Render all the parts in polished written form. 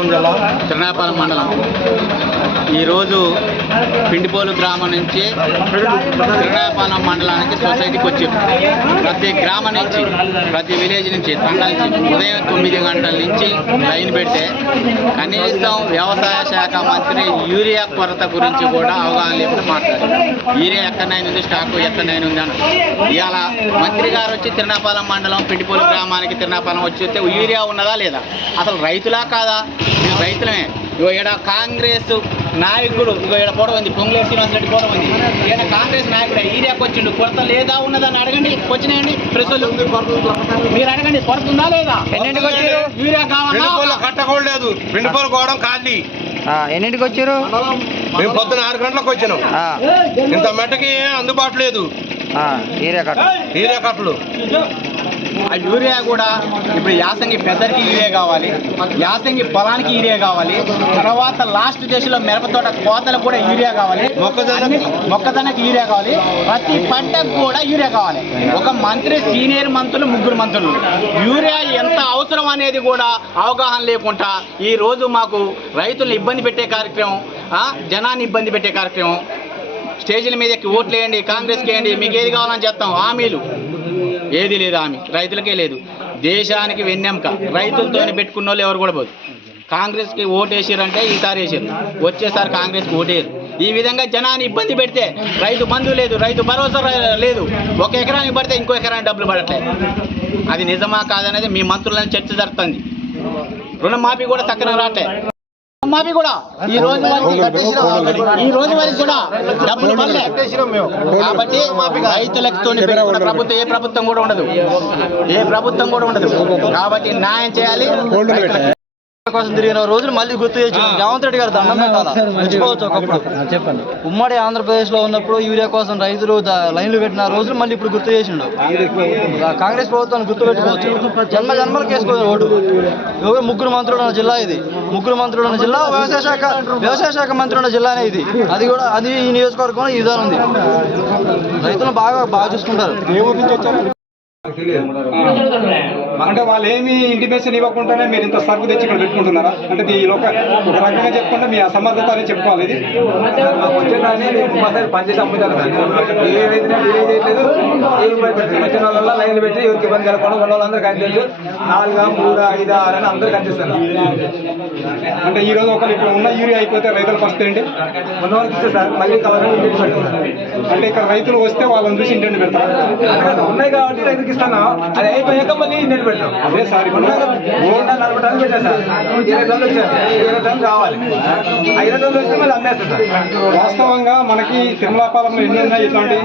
శ్రీకాకుళం జిల్లా తిరునాపాలెం మండలం ఈరోజు పిండిపోలు గ్రామం నుంచి తిరునాపాలెం మండలానికి సొసైటీకి వచ్చాం. ప్రతి గ్రామం నుంచి ప్రతి విలేజ్ నుంచి తండాల నుంచి ఉదయం 9 గంటల నుంచి లైన్ పెడితే కనీసం వ్యవసాయ శాఖ మంత్రి యూరియా కొరత గురించి కూడా అవగాహన లేకుండా మాట్లాడారు. యూరియా ఎక్కడైనా స్టాకు ఎక్కడైనా ఉంది అని ఇవాళ మంత్రి గారు వచ్చి తిరునాపాలెం మండలం పిండిపోలు గ్రామానికి తిరునాపాలెం వచ్చి వస్తే యూరియా ఉన్నదా లేదా, అసలు రైతులా కాదా? మేము రైతులమే. ఇక్కడ కాంగ్రెస్ నాయకుడు ఇక్కడ కూడా ఉంది, పొంగులేరు శ్రీనివాస్ రెడ్డి కూడా ఉంది. ఈయన కాంగ్రెస్ నాయకుడు ఏరియాకి వచ్చిండు, కొరత లేదా ఉన్నదని అడగండి, వచ్చినాయండి ప్రజలు మీరు అడగండి, కొరత ఉందా లేదా? ఎన్నింటికి వచ్చారు? యూరియా కావాలా? కట్టకూడలేదు, పిండిపోలు కోవడం ఖాళీ. ఎన్నింటికి వచ్చారు? మేము పొద్దున 6 గంటలకు వచ్చినాం. ఇంత మెట్టకి అందుబాటు లేదు యూరియా కట్టలు. ఆ యూరియా కూడా ఇప్పుడు యాసంగి పెసరికి యూరియా కావాలి, యాసంగి పొలానికి యూరియా కావాలి, తర్వాత లాస్ట్ దశలో మిరపతోట కోతలకు కూడా యూరియా కావాలి, మొక్కజొన్నకి యూరియా కావాలి, ప్రతి పంటకు కూడా యూరియా కావాలి. ఒక మంత్రి సీనియర్ మంత్రులు 3 మంత్రులు యూరియా ఎంత అవసరం అనేది కూడా అవగాహన లేకుండా ఈరోజు మాకు రైతులను ఇబ్బంది పెట్టే కార్యక్రమం, జనాన్ని ఇబ్బంది పెట్టే కార్యక్రమం. స్టేజీల మీదకి ఓట్లు వేయండి, కాంగ్రెస్కి వేయండి, మీకు ఏది కావాలని చెప్తాం. హామీలు ఏది లేదు, హామీ రైతులకే లేదు. దేశానికి వెన్నెంక రైతులతో పెట్టుకున్న వాళ్ళు ఎవరు కూడా పోదు. కాంగ్రెస్కి ఓటు వేసారంటే ఈసారి వేసారు, వచ్చేసారి కాంగ్రెస్కి ఓటేరు. ఈ విధంగా జనాన్ని ఇబ్బంది పెడితే రైతు బంధు లేదు, రైతు భరోసా లేదు, ఒక ఎకరానికి పడితే ఇంకో ఎకరానికి డబ్బులు పడట్లేదు. అది నిజమా కాదనేది మీ మంత్రులని చర్చ జరుగుతుంది. రుణమాఫీ కూడా చక్కగా రావట్లే. మాఫీ కూడా ఈ రోజు వరకు కూడా డబ్బులు పడలే. కాబట్టి రైతులతో ప్రభుత్వం ఏ ప్రభుత్వం కూడా ఉండదు. కాబట్టి న్యాయం చేయాలి. కోసం తిరిగిన రోజులు మళ్ళీ గుర్తు చేసి రేవంత్ రెడ్డి గారు దండం పెట్టాలా, మర్చిపోవచ్చు. ఒకప్పుడు చెప్పండి, ఉమ్మడి ఆంధ్రప్రదేశ్ లో ఉన్నప్పుడు యూరియా కోసం రైతులు లైన్లు పెట్టిన రోజులు మళ్ళీ ఇప్పుడు గుర్తు చేసిండు. కాంగ్రెస్ ప్రభుత్వాన్ని గుర్తు పెట్టుకోవచ్చు. జన్మలకు వేసుకోవాలి ఓటు. ఎవరు 3 మంత్రులు ఉన్న జిల్లా ఇది, 3 మంత్రులు ఉన్న జిల్లా, వ్యవసాయ శాఖ మంత్రి ఉన్న జిల్లానే ఇది. అది ఈ నియోజకవర్గంలో ఈ విధానం ఉంది. రైతులను బాగా చూసుకుంటారు. అంటే వాళ్ళు ఏమి ఇంటిమేషన్ ఇవ్వకుండానే మీరు ఇంత సరుకు తెచ్చి ఇక్కడ పెట్టుకుంటున్నారా? అంటే ఈ ఒక రకంగా చెప్పుకుంటే మీ అసమర్థత అని చెప్పుకోవాలి. ఇది పనిచేసి అమ్ముతారు సార్. ఏదైతే డిలే చేయలేదు, వచ్చిన వాళ్ళ లైన్లు పెట్టి ఎవరికి ఇబ్బంది కలగకుండా ఉన్న వాళ్ళందరూ కనిపించు 4, 3, 5, 6 అని అందరూ కనిపిస్తారు. అంటే ఈ రోజు ఒకరు ఇప్పుడు ఉన్న యూరియా అయిపోతే రైతుల పరిస్థితి ఏంటి? ఉన్న వాళ్ళకి ఇస్తే సార్ మళ్ళీ కావాలని ఇంటికి పెడతారు. అంటే ఇక్కడ రైతులు వస్తే వాళ్ళని చూసి ఇంటి పెడతారు. ఉన్నాయి కాబట్టి రైతుకి ఇస్తాను, అది అయిపోయాక మళ్ళీ ఇంటి పెడతాం. అదే సార్, 40 టన్నులు పెట్టారు సార్. 20 టన్నులు వచ్చారు, 20 టన్నులు కావాలి. 5 టన్నులు వస్తే మళ్ళీ అమ్మేస్తారు సార్. వాస్తవంగా మనకి తిరుమలాపాలెంలో ఎన్ని ఉన్నాయి ఇట్లాంటి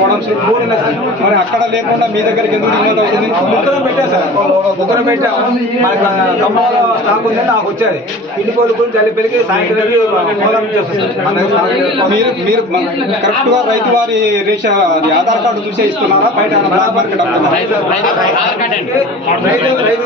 గోడౌన్స్? 3 ఉన్నాయి సార్. మరి అక్కడ లేకుండా మీ దగ్గరికి ఎందుకు డిమాండ్ అవుతుంది? ముగ్గురం పెట్టాం సార్, ముగ్గురం పెట్టాం. మనకి ఖమ్మంలో స్టాక్ ఉందని నాకు వచ్చేది. పిండిపోలు గురించి జల్లిపెలికి సాయంత్రం మీరు కరెక్ట్ గా రైతు వారి రేషన్ ఆధార్ కార్డు చూసే ఇస్తున్నారా? బయట రైతు